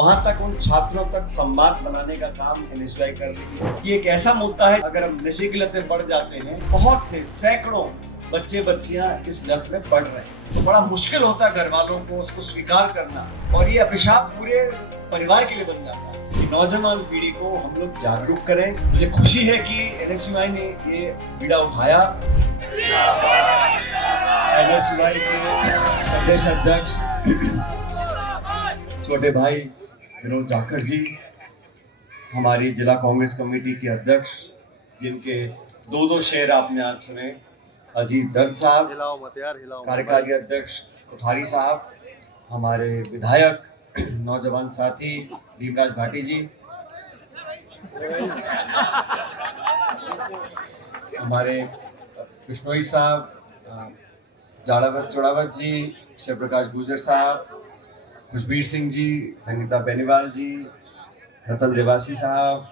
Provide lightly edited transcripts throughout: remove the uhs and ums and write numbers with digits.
वहां तक उन छात्रों तक संवाद बनाने का काम एनएसयूआई कर रही है। ये एक ऐसा मुद्दा है, अगर हम नशे की लत में पड़ जाते हैं, बहुत से सैकड़ों बच्चे बच्चियां इस लत में पड़ रहे हैं, तो बड़ा मुश्किल होता है घर वालों को उसको स्वीकार करना, और ये अभिशाप पूरे परिवार के लिए बन जाता है। कि नौजवान पीढ़ी को हम लोग जागरूक करें। मुझे खुशी है कि एनएसयूआई ने ये बीड़ा उठाया। एनएसयूआई के प्रदेश अध्यक्ष छोटे भाई विनोद जाखड़ जी, हमारी जिला कांग्रेस कमेटी के अध्यक्ष, जिनके दो शेर आपने आज सुने, अजीत दर्द साहब, कार्यकारी अध्यक्ष कोठारी साहब, हमारे विधायक नौजवान साथी भीमराज भाटी जी, हमारे बिश्नोई साहब, चौड़ावत जी, शिव प्रकाश गुर्जर साहब, खुशबीर सिंह जी, संगीता बेनीवाल जी, रतन देवासी साहब,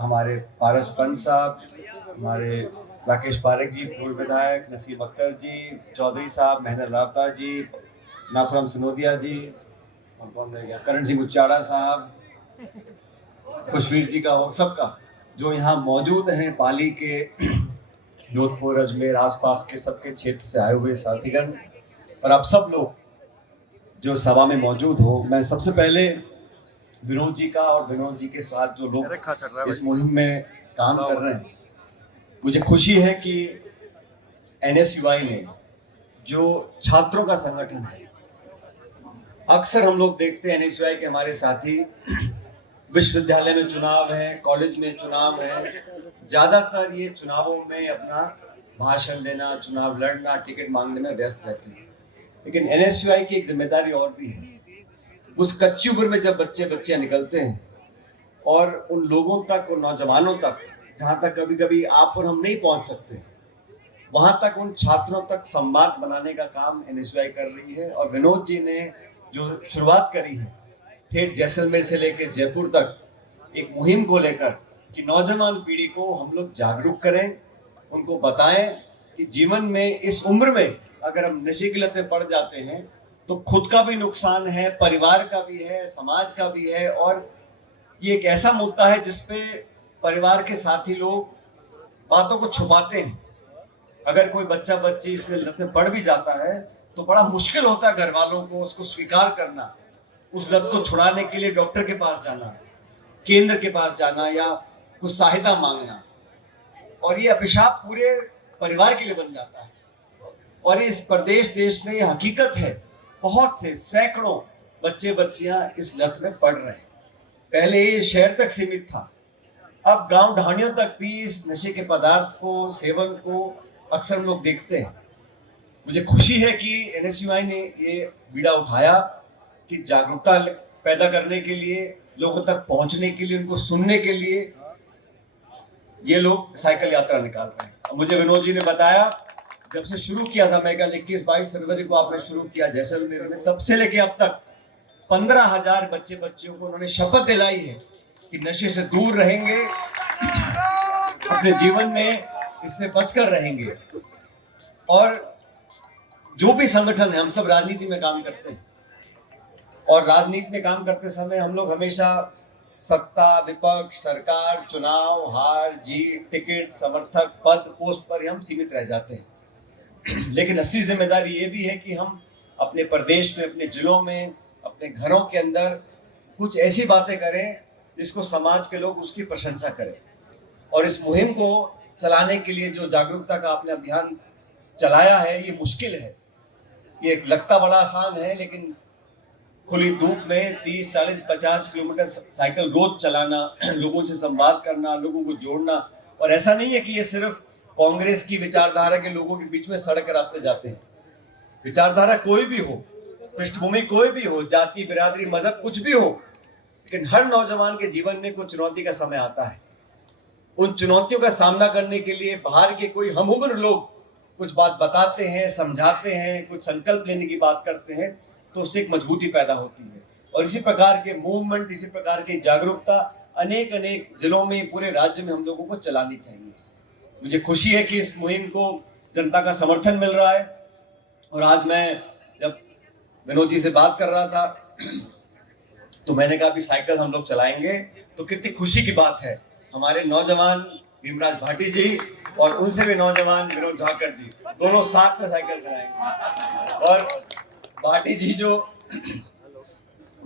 हमारे पारस पंत साहब, हमारे राकेश पारेख जी पूर्व विधायक, नसीम अख्तर जी, चौधरी साहब, महेंद्र रावता जी, नाथुराम सिनोदिया जी, और कौन रह गया, करण सिंह उच्चाड़ा साहब, खुशबीर जी का, सबका जो यहाँ मौजूद हैं, पाली के, जोधपुर, अजमेर, आसपास के सबके क्षेत्र से आए हुए साथीगण, और आप सब लोग जो सभा में मौजूद हो, मैं सबसे पहले विनोद जी का और विनोद जी के साथ जो लोग इस मुहिम में काम कर रहे हैं, मुझे खुशी है कि एनएसयूआई ने, जो छात्रों का संगठन है, अक्सर हम लोग देखते हैं एनएसयूआई के हमारे साथी विश्वविद्यालय में चुनाव है, कॉलेज में चुनाव है, ज्यादातर ये चुनावों में अपना भाषण देना, चुनाव लड़ना, टिकट मांगने में व्यस्त रहते हैं। लेकिन एनएसयूआई की एक जिम्मेदारी और भी है। उस कच्ची उम्र में जब बच्चे बच्चियां निकलते हैं और उन लोगों तक, उन नौजवानों तक, जहां तक कभी कभी आप और हम नहीं पहुंच सकते, वहां तक उन छात्रों तक संवाद बनाने का काम एनएसयूआई कर रही है। और विनोद जी ने जो शुरुआत करी है, ठेठ जैसलमेर से लेकर जयपुर तक एक मुहिम को लेकर, कि नौजवान पीढ़ी को हम लोग जागरूक करें, उनको बताएं कि जीवन में इस उम्र में अगर हम नशे की लत में पड़ जाते हैं तो खुद का भी नुकसान है, परिवार का भी है, समाज का भी है। और ये एक ऐसा मुद्दा है जिसपे परिवार के साथी लोग बातों को छुपाते हैं। अगर कोई बच्चा बच्ची इसमें लत में पड़ भी जाता है तो बड़ा मुश्किल होता है घर वालों को उसको स्वीकार करना, उस लत को छुड़ाने के लिए डॉक्टर के पास जाना, केंद्र के पास जाना, या कुछ सहायता मांगना, और ये अभिशाप पूरे परिवार के लिए बन जाता है। और इस प्रदेश देश में ये हकीकत है, बहुत से सैकड़ों बच्चे बच्चियां इस लत में पड़ रहे हैं। पहले ये शहर तक सीमित था, अब गांव ढाणियों तक भी इस नशे के पदार्थ को, सेवन को अक्सर लोग देखते हैं। मुझे खुशी है कि एनएसयूआई ने ये बीड़ा उठाया कि जागरूकता पैदा करने के लिए, लोगों तक पहुंचने के लिए, उनको सुनने के लिए ये लोग साइकिल यात्रा निकाल रहे हैं। मुझे विनोद जी ने बताया, जब से शुरू किया था, मैं कल 21-22 फरवरी को आपने शुरू किया जैसलमेर में, तब से लेके अब तक 15,000 बच्चे बच्चियों को उन्होंने शपथ दिलाई है कि नशे से दूर रहेंगे, अपने जीवन में इससे बचकर रहेंगे। और जो भी संगठन है, हम सब राजनीति में काम करते हैं, और राजनीति में काम करते समय हम लोग हमेशा सत्ता, विपक्ष, सरकार, चुनाव, हार जीत, टिकट, समर्थक, पद, पोस्ट पर ही हम सीमित रह जाते हैं। लेकिन असली जिम्मेदारी ये भी है कि हम अपने प्रदेश में, अपने जिलों में, अपने घरों के अंदर कुछ ऐसी बातें करें जिसको समाज के लोग उसकी प्रशंसा करें। और इस मुहिम को चलाने के लिए जो जागरूकता का आपने अभियान चलाया है, ये मुश्किल है। ये लगता बड़ा आसान है, लेकिन खुली धूप में 30, 40, 50 किलोमीटर साइकिल रोज चलाना, लोगों से संवाद करना, लोगों को जोड़ना। और ऐसा नहीं है कि ये सिर्फ कांग्रेस की विचारधारा के लोगों के बीच में सड़क रास्ते जाते हैं। विचारधारा कोई भी हो, पृष्ठभूमि कोई भी हो, जाति, बिरादरी, मजहब कुछ भी हो, लेकिन हर नौजवान के जीवन में कुछ चुनौती का समय आता है। उन चुनौतियों का सामना करने के लिए बाहर के कोई हम उम्र लोग कुछ बात बताते हैं, समझाते हैं, कुछ संकल्प लेने की बात करते हैं, तो उससे एक मजबूती पैदा होती है। और इसी प्रकार के मूवमेंट, इसी प्रकार की जागरूकता अनेक जिलों में, पूरे राज्य में हम लोगों को चलानी चाहिए। मुझे खुशी है कि इस मुहिम को जनता का समर्थन मिल रहा है। और आज मैं जब विनोद जी से बात कर रहा था तो मैंने कहा अभी साइकिल हम लोग चलाएंगे, तो कितनी खुशी की बात है। हमारे नौजवान भीमराज भाटी जी और उनसे भी नौजवान विनोद झाकड़ जी दोनों साथ में साइकिल चलाएंगे। और भाटी जी को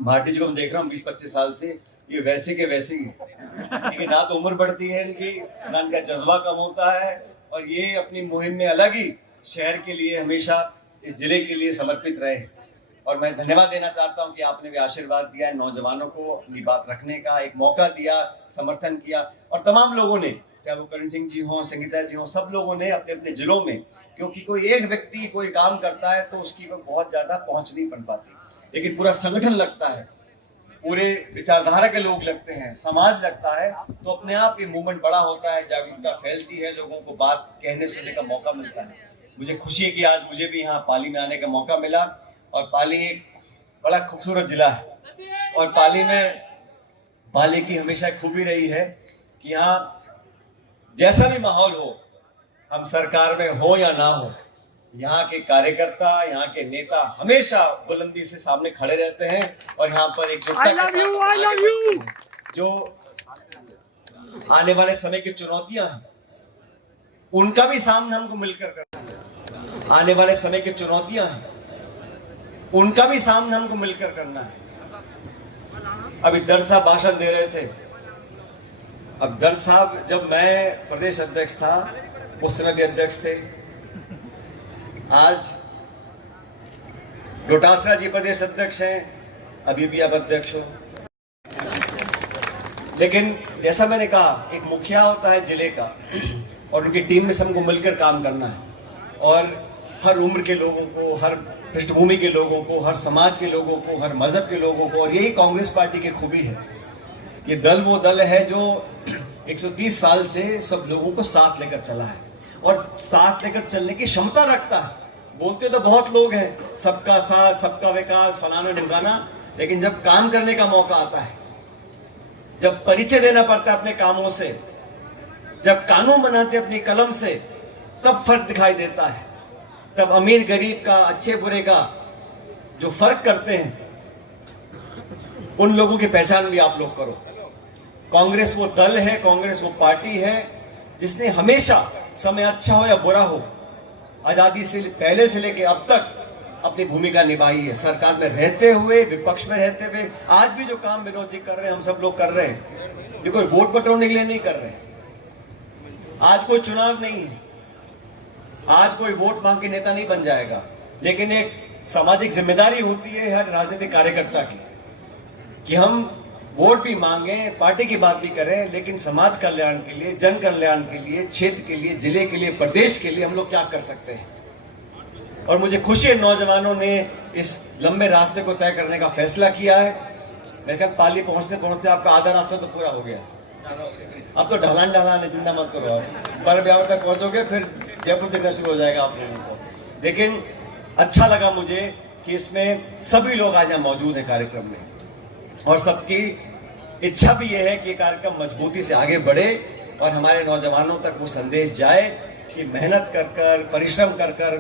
मैं देख रहा हूँ 20-25 साल से, ये वैसे के वैसे ही लेकिन ना तो उम्र बढ़ती है इनकी, ना इनका जज्बा कम होता है, और ये अपनी मुहिम में अलग ही शहर के लिए हमेशा इस जिले के लिए समर्पित रहे हैं। और मैं धन्यवाद देना चाहता हूं कि आपने भी आशीर्वाद दिया नौजवानों को, अपनी बात रखने का एक मौका दिया, समर्थन किया। और तमाम लोगों ने, चाहे वो करण सिंह जी हों, संगीता जी हों, सब लोगों ने अपने अपने जिलों में, क्योंकि कोई एक व्यक्ति कोई काम करता है तो उसकी बहुत ज्यादा पहुंच नहीं बन पाती, लेकिन पूरा संगठन लगता है, पूरे विचारधारा के लोग लगते हैं, समाज लगता है, तो अपने आप ये मूवमेंट बड़ा होता है, जागरूकता फैलती है, लोगों को बात कहने सुनने का मौका मिलता है। मुझे खुशी है कि आज मुझे भी यहाँ पाली में आने का मौका मिला, और पाली एक बड़ा खूबसूरत जिला है, और पाली की हमेशा खूबी रही है कि यहाँ जैसा भी माहौल हो, हम सरकार में हो या ना हो, यहाँ के कार्यकर्ता, यहाँ के नेता हमेशा बुलंदी से सामने खड़े रहते हैं, और यहाँ पर एक जो आने वाले समय की चुनौतियां हैं उनका भी सामना हमको मिलकर करना है। आने वाले समय की चुनौतियां हैं उनका भी सामना हमको मिलकर करना है। अभी दर्द साहब भाषण दे रहे थे, अब दर्द साहब जब मैं प्रदेश अध्यक्ष था उस समय भी अध्यक्ष थे, आज डोटासरा जी प्रदेश अध्यक्ष हैं, अभी भी आप अध्यक्ष हो। लेकिन जैसा मैंने कहा, एक मुखिया होता है जिले का, और उनकी टीम में सबको मिलकर काम करना है, और हर उम्र के लोगों को, हर पृष्ठभूमि के लोगों को, हर समाज के लोगों को, हर मजहब के लोगों को, और यही कांग्रेस पार्टी की खूबी है। ये दल वो दल है जो 130 साल से सब लोगों को साथ लेकर चला है, और साथ लेकर चलने की क्षमता रखता है। बोलते तो बहुत लोग हैं, सबका साथ, सबका विकास, फलाना ढिमकाना, लेकिन जब काम करने का मौका आता है, जब परिचय देना पड़ता है अपने कामों से, जब कानून बनाते अपनी कलम से, तब फर्क दिखाई देता है। तब अमीर गरीब का, अच्छे बुरे का जो फर्क करते हैं, उन लोगों की पहचान भी आप लोग करो। कांग्रेस वो दल है, कांग्रेस वो पार्टी है जिसने हमेशा, समय अच्छा हो या बुरा हो, आजादी से पहले से लेकर अब तक अपनी भूमिका निभाई है। सरकार में रहते हुए, विपक्ष में रहते हुए, आज भी जो काम विनोद जी कर रहे हैं, हम सब लोग कर रहे हैं, ये कोई वोट बटोरने के लिए नहीं कर रहे हैं। आज कोई चुनाव नहीं है, आज कोई वोट मांग के नेता नहीं बन जाएगा, लेकिन एक सामाजिक जिम्मेदारी होती है हर राजनीतिक कार्यकर्ता की, कि हम वोट भी मांगे, पार्टी की बात भी करें, लेकिन समाज कल्याण के लिए, जन कल्याण के लिए, क्षेत्र के लिए, जिले के लिए, प्रदेश के लिए हम लोग क्या कर सकते हैं। और मुझे खुशी है नौजवानों ने इस लंबे रास्ते को तय करने का फैसला किया है। मेरे ख्याल पाली पहुंचते पहुंचते आपका आधा रास्ता तो पूरा हो गया, अब तो ढलान है, चिंता मत करो, आप पर ब्यावर तक पहुंचोगे, फिर जयपुर दिखना शुरू हो जाएगा आप लोगों को। लेकिन अच्छा लगा मुझे कि इसमें सभी लोग आज यहाँ मौजूद हैं कार्यक्रम में, और सबकी इच्छा भी यह है कि कार्यक्रम मजबूती से आगे बढ़े और हमारे नौजवानों तक वो संदेश जाए कि मेहनत कर कर, परिश्रम कर कर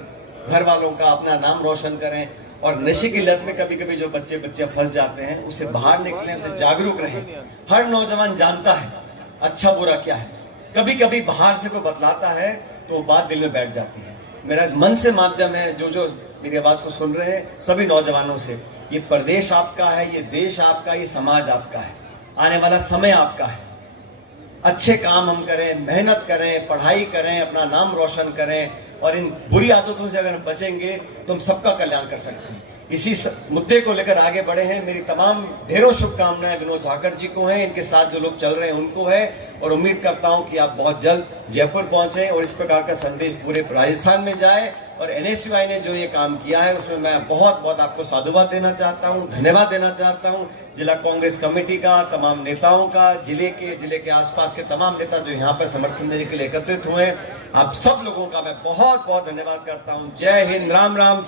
घर वालों का, अपना नाम रोशन करें, और नशे की लत में कभी कभी जो बच्चे फंस जाते हैं उससे बाहर निकलें, उससे जागरूक रहें। हर नौजवान जानता है अच्छा बुरा क्या है, कभी कभी बाहर से कोई बतलाता है तो वो बात दिल में बैठ जाती है। मेरा इस मन से माध्यम है, जो मेरी आवाज को सुन रहे हैं सभी नौजवानों से, ये प्रदेश आपका है, ये देश आपका, ये समाज आपका है, आने वाला समय आपका है। अच्छे काम हम करें, मेहनत करें, पढ़ाई करें, अपना नाम रोशन करें, और इन बुरी आदतों से अगर हम बचेंगे तो हम सबका कल्याण कर सकते हैं। इसी मुद्दे को लेकर आगे बढ़े हैं। मेरी तमाम ढेरों शुभकामनाएं विनोद झाकड़ जी को हैं, इनके साथ जो लोग चल रहे हैं उनको है, और उम्मीद करता हूं कि आप बहुत जल्द जयपुर पहुंचे और इस प्रकार का संदेश पूरे राजस्थान में जाए। और NSUI ने जो ये काम किया है उसमें मैं बहुत बहुत आपको साधुवाद देना चाहता हूं, धन्यवाद देना चाहता हूं, जिला कांग्रेस कमेटी का, तमाम नेताओं का, जिले के आसपास के तमाम नेता जो यहाँ पर समर्थन देने के लिए एकत्रित हुए, आप सब लोगों का मैं बहुत बहुत धन्यवाद करता हूँ। जय हिंद, राम राम।